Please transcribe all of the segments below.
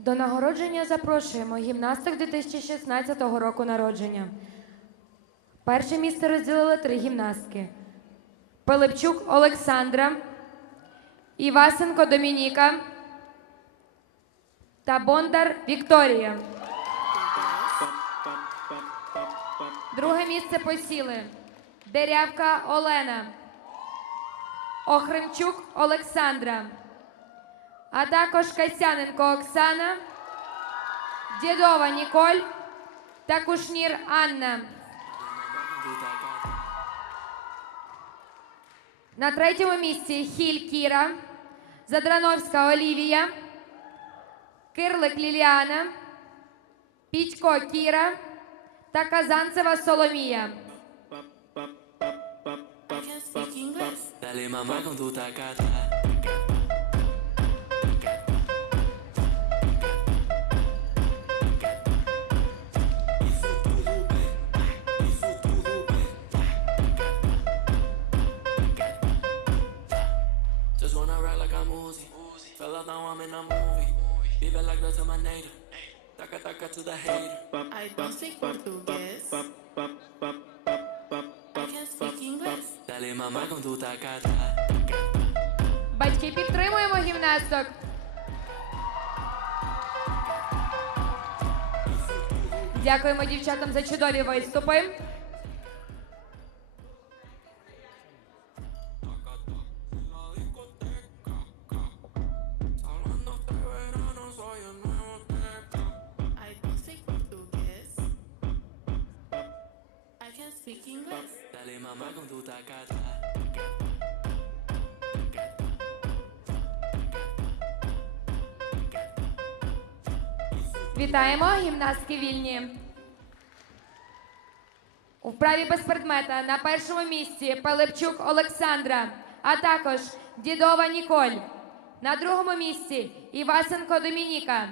До нагородження запрошуємо гімнасток 2016 року народження. Перше місце розділили три гімнастки: Пилипчук Олександра, Івасенко Домініка та Бондар Вікторія. Друге місце посіли Дерявка Олена, Охремчук Олександра, а також Касяненко Оксана, Дєдова Ніколь та Кушнір Анна. На третьому місці Хіль Кіра, Задрановська Олівія, Кирлик Ліліана, Пітько Кіра та Казанцева Соломія. Dale mamá con tu tacata. Just wanna like I'm Uzi. Fell out now I'm in a movie. Leave it like that to my native. Taka taka to the hater. I don't speak Portuguese. I can't speak English. Dale mamá con tu tacata. Батьки підтримуємо гімнасток. Дякуємо дівчатам за чудові виступи. Mamá con tu tacata. Вітаємо гімнастки вільні. У вправі без предмета на першому місці Пилипчук Олександра, а також Дідова Ніколь. На другому місці Івасенко Домініка.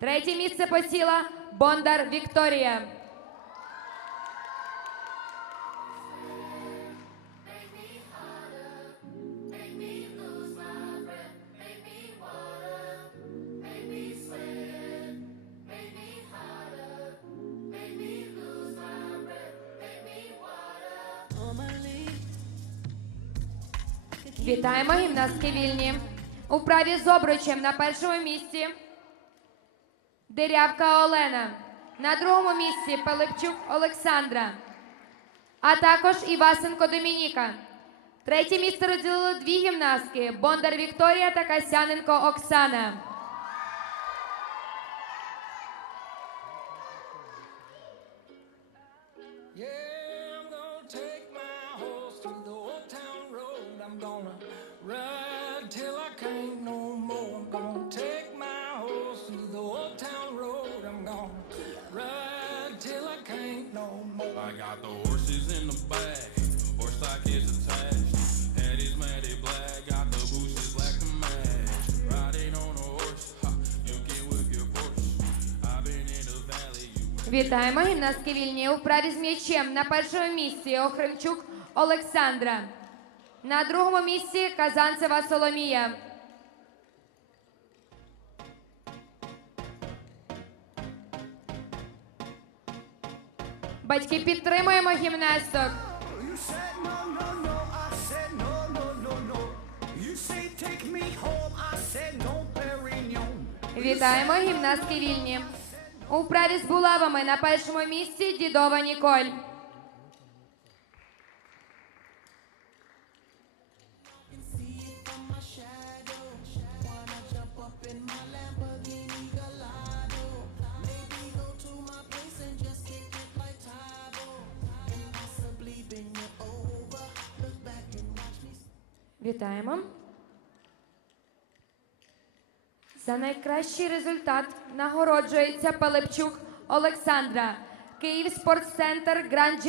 Третє місце посіла Бондар Вікторія. Вітаємо гімнастки вільні. У вправі з обручем на першому місці Дерявка Олена. На другому місці Пилипчук Олександра. А також Івасенко Домініка. Третє місце розділили дві гімнастки Бондар Вікторія та Касяненко Оксана. Can't no more. I'm gonna take my horse to the old town road. I'm gonna ride till I can't no more. I got the horses in the back, horse stock is attached. Head is matted black, got the bushes black to match. Riding on a horse, ha, you can whip your Porsche. I've been in the valley, you Вітаємо гімнастки вільні у вправі з м'ячем. На першому місці Охремчук Олександра. На другому місці Казанцева Соломія. Said підтримуємо гімнасток. Вітаємо гімнастки вільні. У праві з булавами на першому місці Дідова Ніколь. Вітаємо. За найкращий результат нагороджується Пилипчук Олександра, Київ спортцентр Гранд.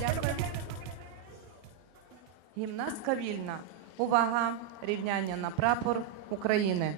Дякую. Гімнастка вільна. Увага! Рівняння на прапор України.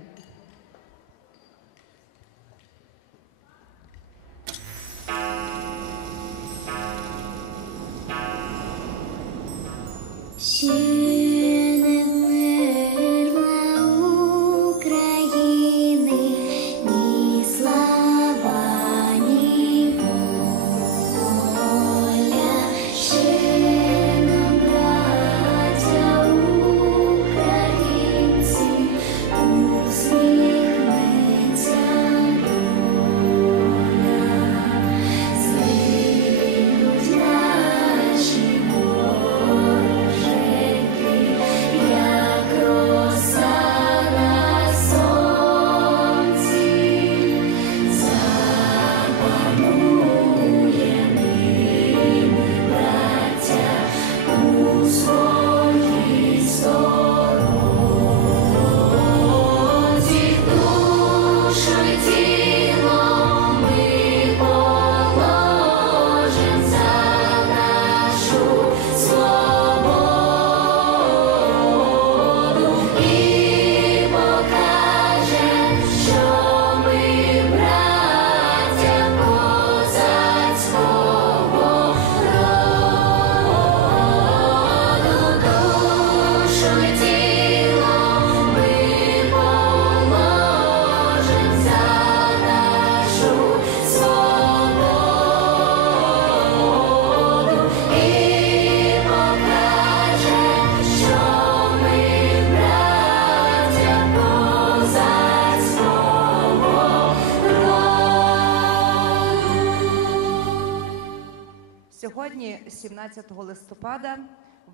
Сьогодні, 17 листопада,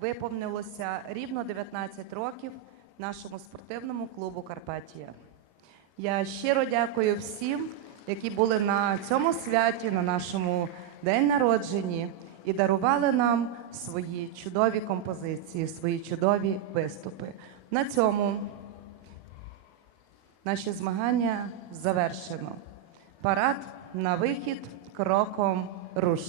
виповнилося рівно 19 років нашому спортивному клубу Карпатія. Я щиро дякую всім, які були на цьому святі, на нашому день народженні і дарували нам свої чудові композиції, свої чудові виступи. На цьому наші змагання завершено. Парад на вихід кроком руш.